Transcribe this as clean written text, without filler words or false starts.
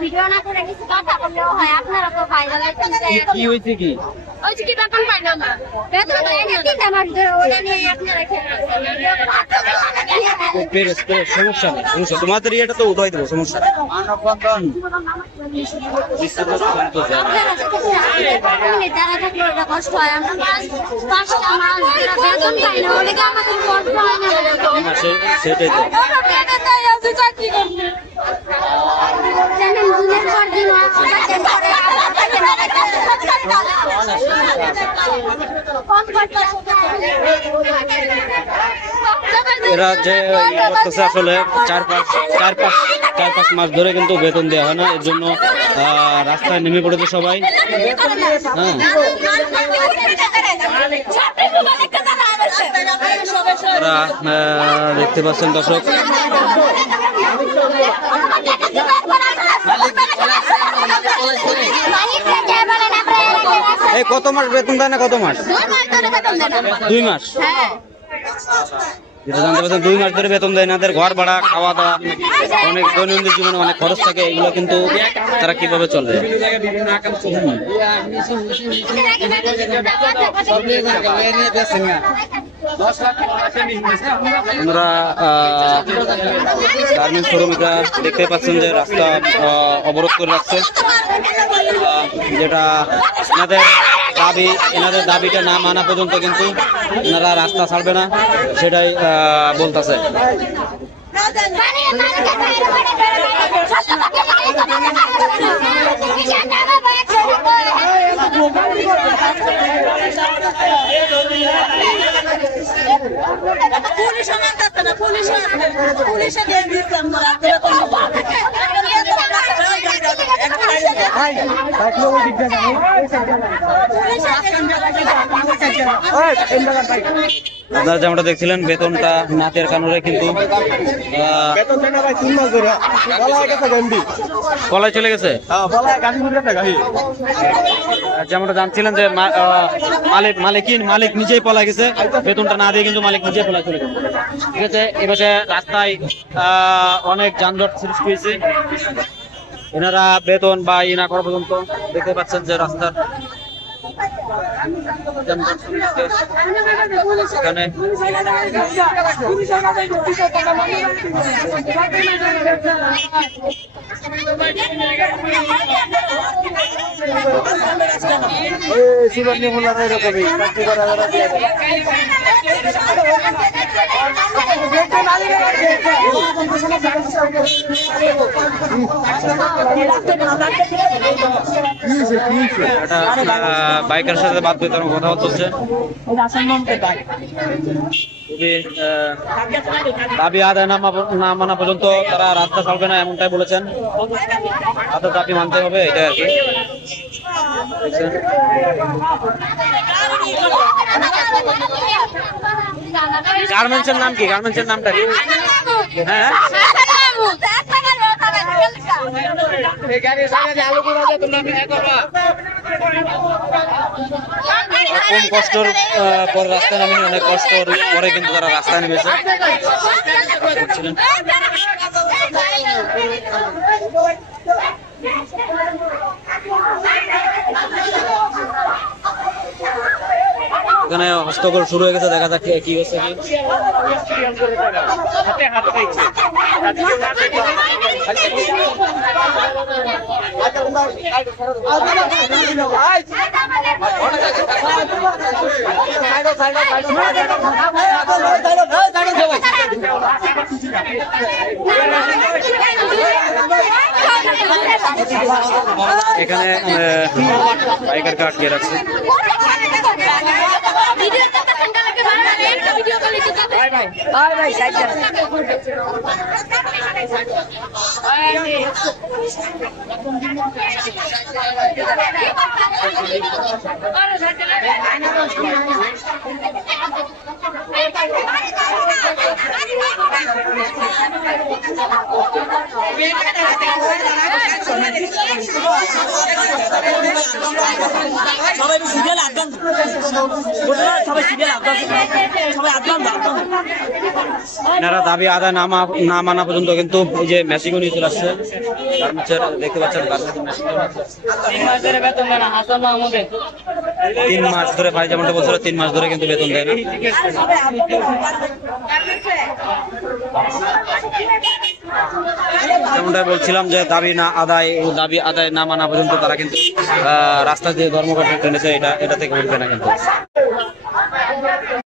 Video না করে কিছু কথা বললেও হয়, আপনারা তো ভাইরাল কি হয়েছে কি? ওই যে কি বেতন পাই না আমরা, বেতন পাই না তিনটা মাস ধরে, ওটা নিয়ে আপনারা সমস্যা নেই, সমস্যা তোমাদের এটা তো উঠাই দেবো, সমস্যা নেই। টাকা থাকলে ওটা কষ্ট হয়, আমরা পাঁচটা মাস বেতন পাই না, ওটাকে আমাদের কষ্ট হয় না। সেটাই তো জানেন দিনের পর দিন এরা যে করতেছে আসলে 4-5 মাস ধরে কিন্তু বেতন দেওয়া হয় না, এর জন্য রাস্তায় নেমে পড়েছে সবাই। হ্যাঁ, দেখতে পাচ্ছেন দর্শক, এই কত মাস বেতন দেয় না? কত মাস? 2 মাস। যেটা জানতে পারছেন 2 মাস ধরে বেতন দেয় না। তাদের ঘর ভাড়া, খাওয়া দাওয়া, অনেক দৈনন্দিন জীবনে অনেক খরচ থাকে, এগুলো কিন্তু তারা কিভাবে চলবে? আমরা গার্মেন্টস শ্রমিকরা দেখতে পাচ্ছেন যে রাস্তা অবরোধ করে রাখছে, যেটা এনাদের দাবিটা না মানা পর্যন্ত কিন্তু এনারা রাস্তা ছাড়বে না, সেটাই বলতেছে। আপনারা যেমনটা দেখছিলেন, বেতনটা নাতের কারণে কিন্তু কলায় চলে গেছে। যেমনটা জানছিলেন যে মালিক নিজেই পলা গেছে, বেতনটা না দিয়ে কিন্তু মালিক নিজেই পলা চলে গেছে। ঠিক আছে, এবারে রাস্তায় অনেক যানজট সৃষ্টি হয়েছে। এনারা বেতন বা না করা পর্যন্ত দেখতে পাচ্ছেন যে রাস্তার এখানে বাইকের সাথে বাদ বিতরণ কথা চলছে। দাবি আদায় না মানা পর্যন্ত তারা রাস্তা ছাড়বে না, এমনটাই বলেছেন। তাদের দাবি মানতে হবে, এটাই আর কি। গার্মেন্টসের নাম কি? গার্মেন্টসের নামটা কি? হ্যাঁ, কোন কষ্টর পর রাস্তায় নামেনি, অনেক কষ্ট পরে কিন্তু তারা রাস্তায় নেমেছে। এখানে হস্তক্ষেপ শুরু হয়ে গেছে, দেখা যাক কি হচ্ছে। এখানে বাইকারকে আটকে রাখছে। সবাই সিরিয়ালে আড্ডা সবাই সিরিয়ালে আড্ডা সবাই আড্ডা এনারা দাবি আদায় না মানা পর্যন্ত কিন্তু এই যে মেশিনও নিয়ে চলে আসছে গার্মেন্টসের, দেখতে পাচ্ছেন গার্মেন্টসের মেশিন। 3 মাস ধরে বেতন দেয় না হাসান মাহমুদের। 3 মাস ধরে ভাই যেমনটা বলছিল 3 মাস ধরে কিন্তু বেতন দেয় না। যেমনটা বলছিলাম যে দাবি আদায় না মানা পর্যন্ত তারা কিন্তু রাস্তা দিয়ে ধর্মঘট টেনেছে, এটা থেকে উঠবে না কিন্তু।